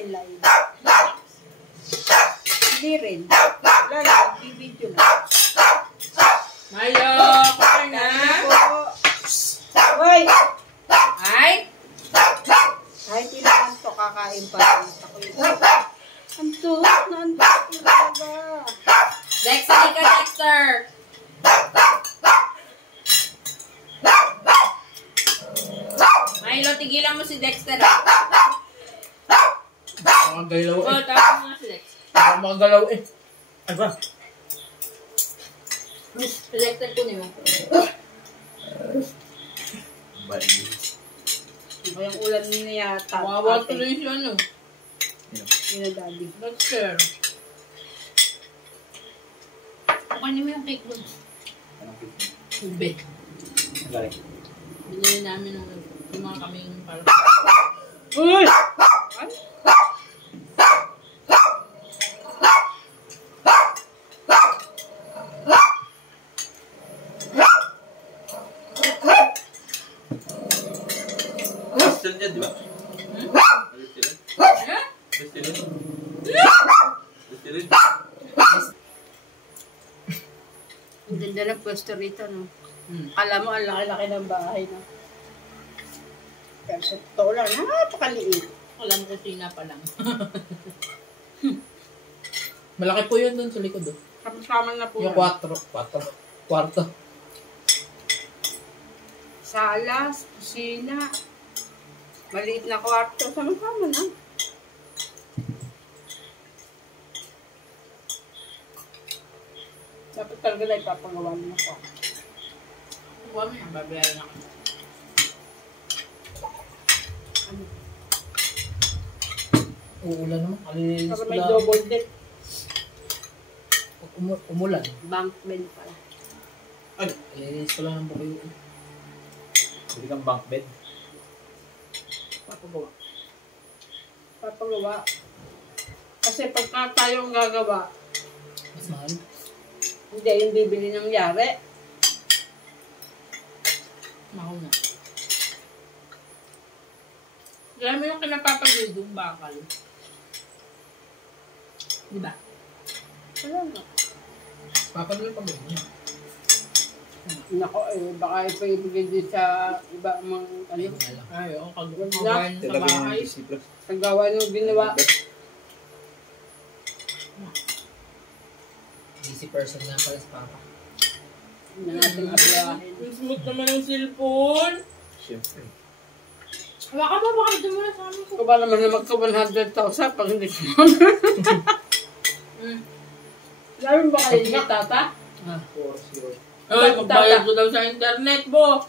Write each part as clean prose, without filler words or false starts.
yan live. Hindi rin. Wala lang, video na. Mayo, kapag na. Hoy! Ay! Kahit ilan to, kakain pa rin ako yun. Anto, naantok ko talaga. Dexter, ka Dexter! Milo, tigilan mo si Dexter. Makagalaw Oh, eh. tapos mo si Dexter. Makagalaw eh. Ay ba? Si Dexter po niyo. Ako yung ulan niya yata. Wawa tuloy siya, no? Yun na daddy. Dexter. Kukanin mo yung cake doon. Ube. Binili namin yung mga kaming para. Uy! Ay! Crystal niya, di ba? Crystal? Crystal? Ang ganda ng pwesto rito, no? Alam mo, ang laki-laki ng bahay, no? Pero sa totoo lang, napakaliit. Alam ko sina pa lang. Malaki po yun dun sa likod oh. Kapag-kaman na po. Yung 4. Kwarto. Salas, kusina. Maliit na kwarto. Sama-sama na. Dapat talaga na ipapagawa mo ako. Huwag mo yung babayaran ako. Uulan naman. Kalilinis Para ko may lang. double deck. Umulan. Bank bed pala. Ay, kalilinis ko lang ng bukayo. Hindi kang bunk bed. Papagawa. Papagawa. Kasi pagka tayo ang gagawa, Mas mahal. hindi yung bibili ng yari. Mahal na. Alam mo yung kinapapagulong bakal. Diba? Wala nga. Papanood pa ba yun? Nako, baka ipaibigay din sa iba mga ano. Ay, oo. Wag na. Kagawain sa bahay. Paggawa nung ginawa. Busy person nga pala si Papa. Hindi na natin abiyahin. Ang smooth naman ng cellphone. Siyempre. Hawakan mo, baka ito muna sa amin ko. Kung ba naman na magka-100,000 pag hindi siya. Lalo ba kayo ni Tata? Ah. 4-0. Ay, magbayad ko daw sa internet, bo.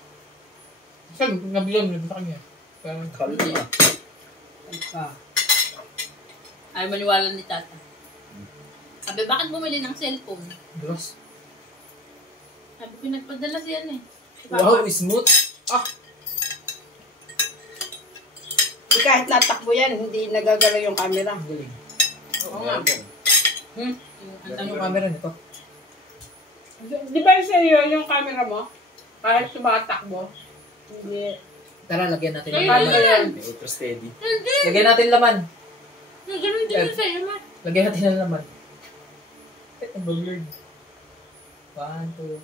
Saan nabilang yun sa kanya? Parang Kalma. Ay, maniwala ni Tata. Sabi, bakit bumili ng cellphone? Gross. Sabi ko, nagpadala siya eh. Wow, smooth. Ah, Di kahit natakbo yan, hindi nagagalaw yung camera. ang galing. Oo nga. Hmm? Saan yung camera nito? Di ba sa'yo yung camera mo? Kahit tumatakbo. Hindi. Tara, lagyan natin Ayun ng Paano laman. yan? May ultra steady. Hindi. Lagyan natin laman. Ganun din yun sa'yo, ma. Lagyan natin ng laman. Bakit ang blurred? 1, 2.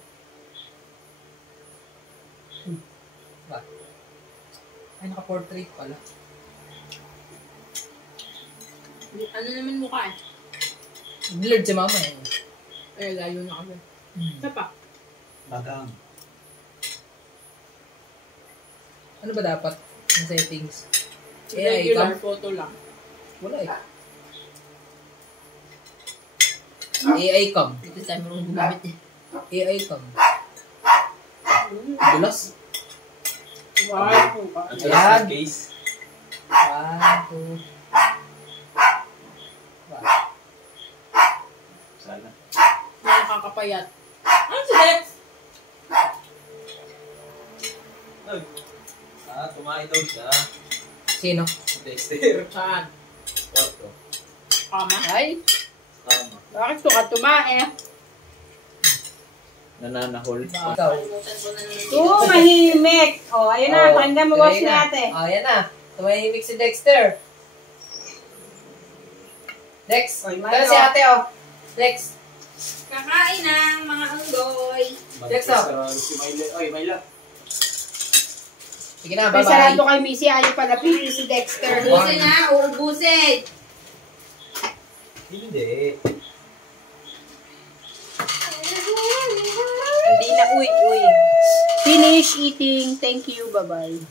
Ba? Ay, naka-portrait pala. Ano naman mukha eh? Blurred si mama eh. Ay, layo na kami. Isa pa. Madang. Ano ba dapat? Ang settings? Regular cam? photo lang. Wala eh. AI cam. Ito tayo marunong gumamit eh. AI cam. Dulas. Wow. Ang Ayan. taas ng case. 1, 2. Sana. Nakakapayat. Ano si Dex? Ay. Tumain daw siya. Sino? Si Dexter. Saan? Kwarto. Kama? Ay, Tama. bakit ito ka tumae? Nananahol. Ikaw. Kalimutan ko na naman. Oo, mahimik. O, ayun na, Oh, pakinggan mo boss ni ate. Oh, ayan na. Tumahimik si Dexter. Next. Oy, Tara si ate, oh. Next. Kakain ng mga unggoy. Next up. Si Myla. Oy, Myla. Sige na, May bye-bye. sarado kay Missy. Ayaw pa napili si Dexter. Uubusin na, uubusin. Hindi. Hindi na, uy. Finish eating. Thank you. Bye-bye.